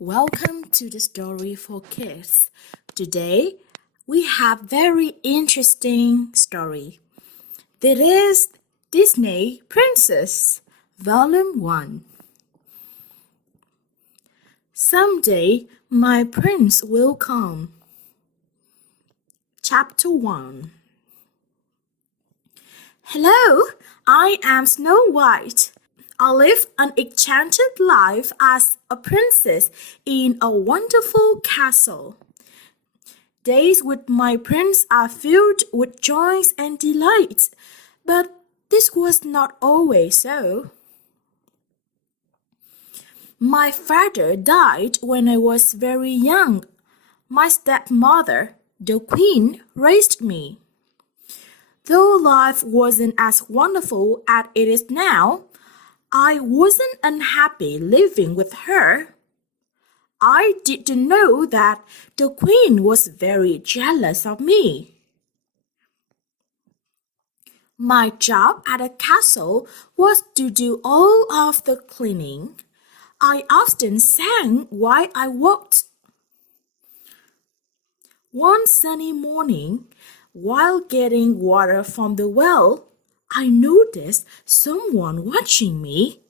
Welcome to the story for kids. Today we have very interesting story. This is Disney Princess, Volume 1. Someday my prince will come. Chapter 1. Hello, I am Snow White. I live an enchanted life as a princess in a wonderful castle. Days with my prince are filled with joys and delights, but this was not always so. My father died when I was very young. My stepmother, the queen, raised me. Though life wasn't as wonderful as it is now, I wasn't unhappy living with her. I didn't know that the queen was very jealous of me. My job at the castle was to do all of the cleaning. I often sang while I worked. One sunny morning, while getting water from the well, I noticed someone watching me.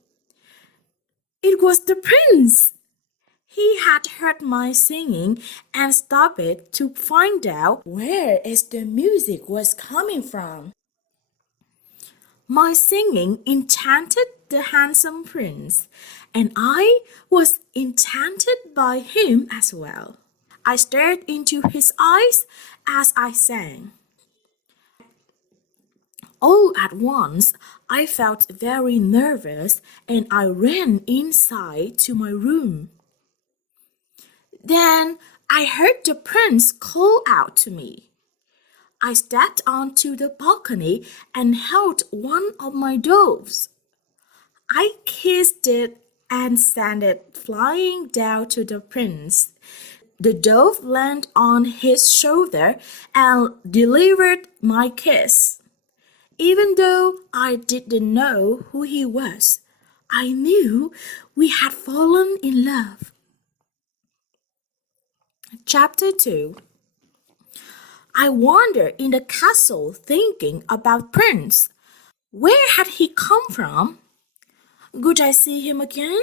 It was the prince. He had heard my singing and stopped it to find out where the music was coming from. My singing enchanted the handsome prince, and I was enchanted by him as well. I stared into his eyes as I sang. All at once, I felt very nervous and I ran inside to my room. Then I heard the prince call out to me. I stepped onto the balcony and held one of my doves. I kissed it and sent it flying down to the prince. The dove landed on his shoulder and delivered my kiss. Even though I didn't know who he was, I knew we had fallen in love. Chapter 2. I wandered in the castle thinking about Prince. Where had he come from? Would I see him again?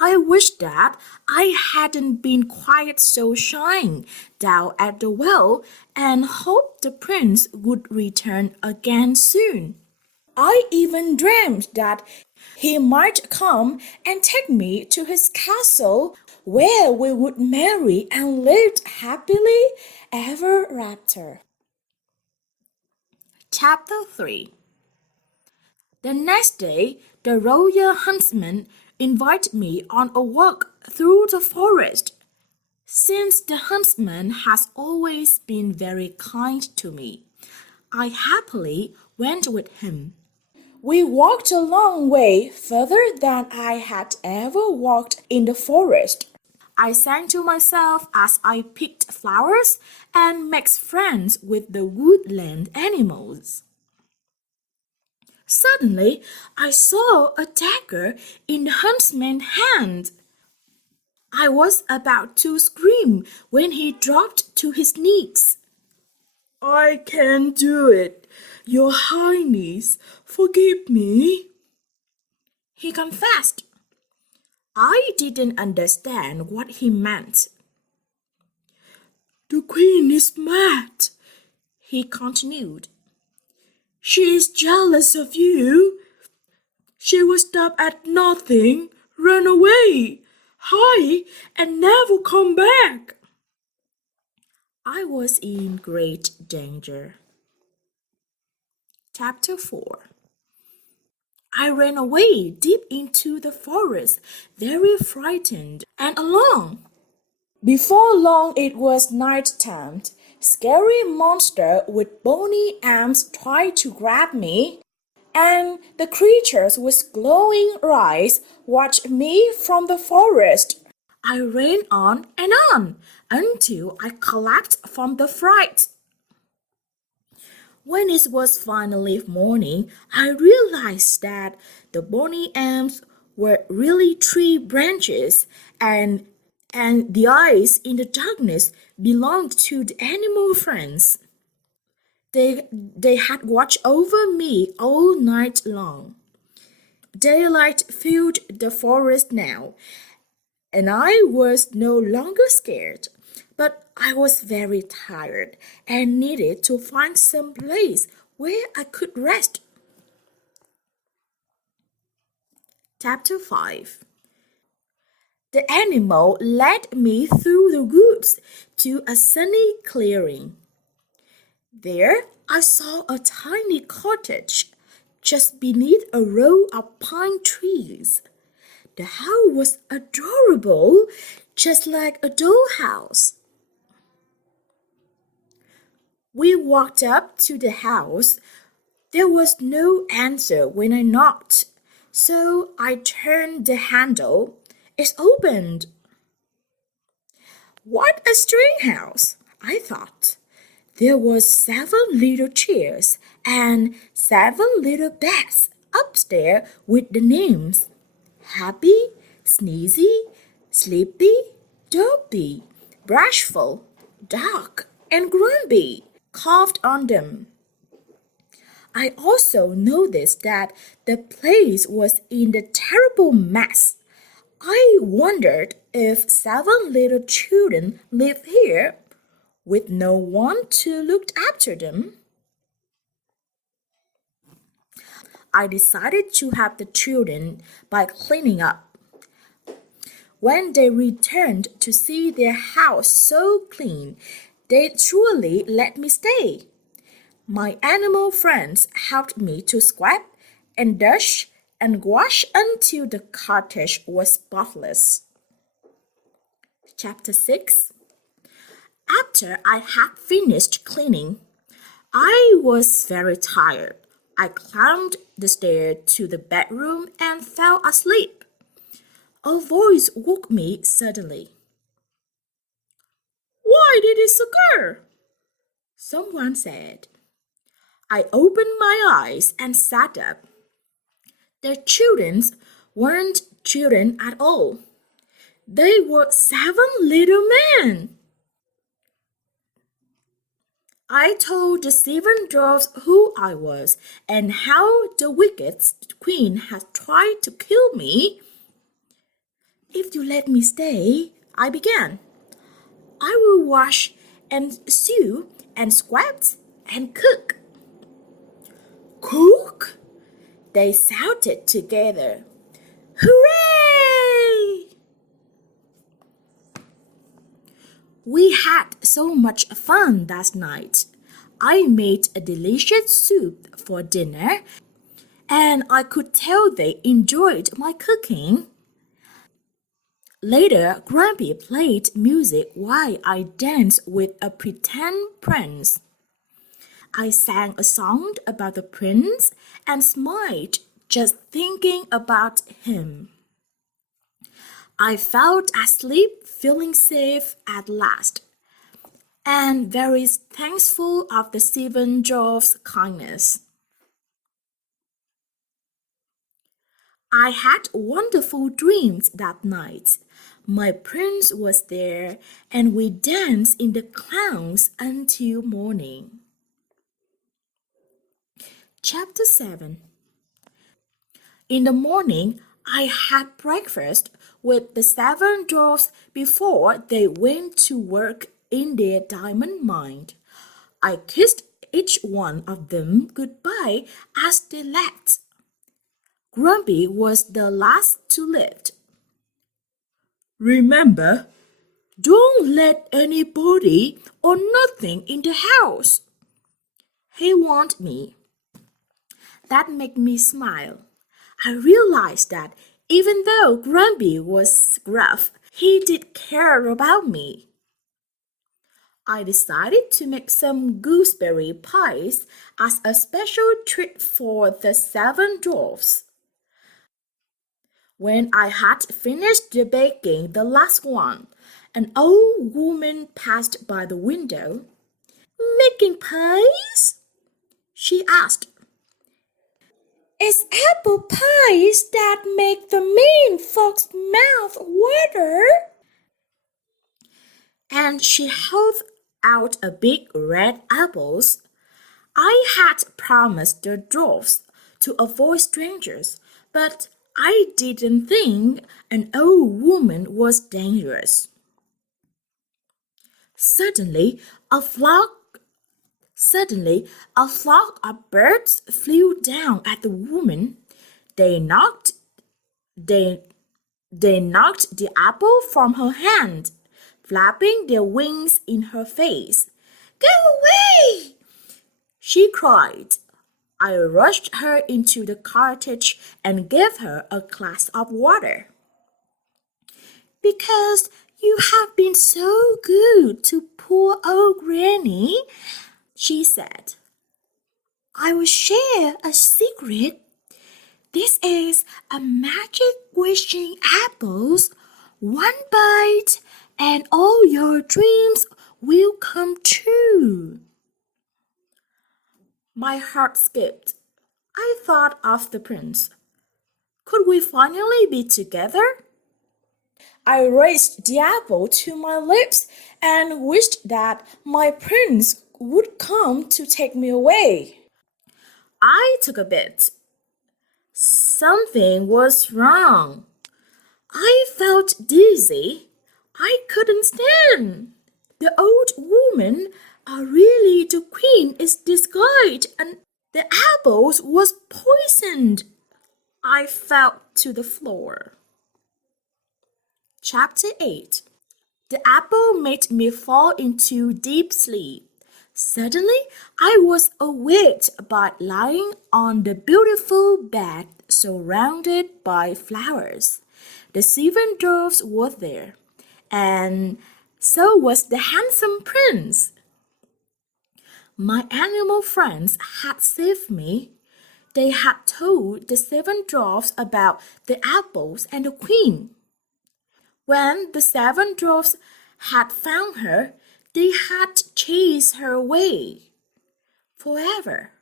I wished that I hadn't been quite so shy down at the well and hoped the prince would return again soon. I even dreamed that he might come and take me to his castle where we would marry and live happily ever after. Chapter 3. The next day, the royal huntsman invited me on a walk through the forest. Since the huntsman has always been very kind to me, I happily went with him. We walked a long way further than I had ever walked in the forest. I sang to myself as I picked flowers and made friends with the woodland animals. Suddenly, I saw a dagger in the huntsman's hand. I was about to scream when he dropped to his knees. I can't do it, Your Highness, forgive me, he confessed. I didn't understand what he meant. The queen is mad, he continued. She is jealous of you. She will stop at nothing, run away, hide, and never come back. I was in great danger. Chapter 4. I ran away deep into the forest, very frightened and alone. Before long it was night time. Scary monster with bony arms tried to grab me, and the creatures with glowing eyes watched me from the forest. I ran on and on until I collapsed from the fright. When it was finally morning, I realized that the bony arms were really tree branches, and the eyes in the darkness belonged to the animal friends. They had watched over me all night long. Daylight filled the forest now, and I was no longer scared. But I was very tired and needed to find some place where I could rest. Chapter 5. The animal led me through the woods to a sunny clearing. There I saw a tiny cottage just beneath a row of pine trees. The house was adorable, just like a dollhouse. We walked up to the house. There was no answer when I knocked, so I turned the handle. It opened. What a strange house, I thought. There were 7 little chairs and 7 little beds upstairs with the names Happy, Sneezy, Sleepy, Dopey, Bashful, Dark, and Grumpy carved on them. I also noticed that the place was in a terrible mess. I wondered if 7 little children lived here, with no one to look after them. I decided to help the children by cleaning up. When they returned to see their house so clean, they surely let me stay. My animal friends helped me to scrub and dust and wash until the cottage was spotless. Chapter 6. After I had finished cleaning, I was very tired. I climbed the stairs to the bedroom and fell asleep. A voice woke me suddenly. "Why did it occur?" someone said. I opened my eyes and sat up. The children weren't children at all. They were 7 little men. I told the 7 dwarfs who I was and how the wicked queen had tried to kill me. "If you let me stay," I began, "I will wash and sew and scrub and cook." "Cook?" they shouted together. "Hooray!" We had so much fun that night. I made a delicious soup for dinner, and I could tell they enjoyed my cooking. Later, Grumpy played music while I danced with a pretend prince. I sang a song about the prince and smiled just thinking about him. I fell asleep feeling safe at last, and very thankful of the 7 dwarfs' kindness. I had wonderful dreams that night. My prince was there, and we danced in the clouds until morning. Chapter 7. In the morning, I had breakfast with the 7 dwarfs before they went to work in their diamond mine. I kissed each one of them goodbye as they left. Grumpy was the last to leave. "Remember, don't let anybody or nothing in the house," he warned me. That made me smile. I realized that even though Grumpy was gruff, he did care about me. I decided to make some gooseberry pies as a special treat for the 7 dwarfs. When I had finished baking the last one, an old woman passed by the window. "Making pies?" she asked. It's apple pies that make the mean folks' mouth water. And she held out a big red apples. I had promised the dwarfs to avoid strangers, but I didn't think an old woman was dangerous. Suddenly, a flock of birds flew down at the woman. They knocked the apple from her hand, flapping their wings in her face. "Go away!" she cried. I rushed her into the cottage and gave her a glass of water. "Because you have been so good to poor old Granny," she said. "I will share a secret. This is a magic wishing apples. One bite and all your dreams will come true." My heart skipped. I thought of the prince. Could we finally be together? I raised the apple to my lips and wished that my prince would come to take me away. I took a bit. Something was wrong. I felt dizzy. I couldn't stand. The old woman, really the queen, is disguised and the apples was poisoned. I fell to the floor. Chapter 8. The apple made me fall into deep sleep. Suddenly, I was awaked by lying on the beautiful bed surrounded by flowers. The 7 dwarfs were there, and so was the handsome prince. My animal friends had saved me. They had told the 7 dwarfs about the apples and the queen. When the 7 dwarfs had found her, they had chased her away forever.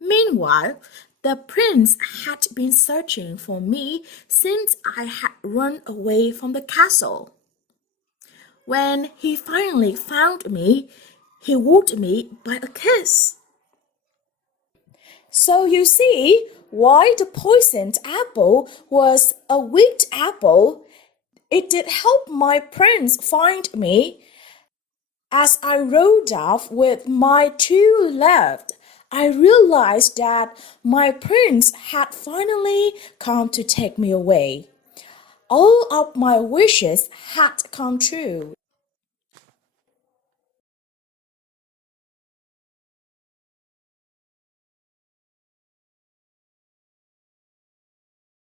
Meanwhile, the prince had been searching for me since I had run away from the castle. When he finally found me, he wooed me by a kiss. So you see why the poisoned apple was a wicked apple. It did help my prince find me. As I rode off with my true love, I realized that my prince had finally come to take me away. All of my wishes had come true.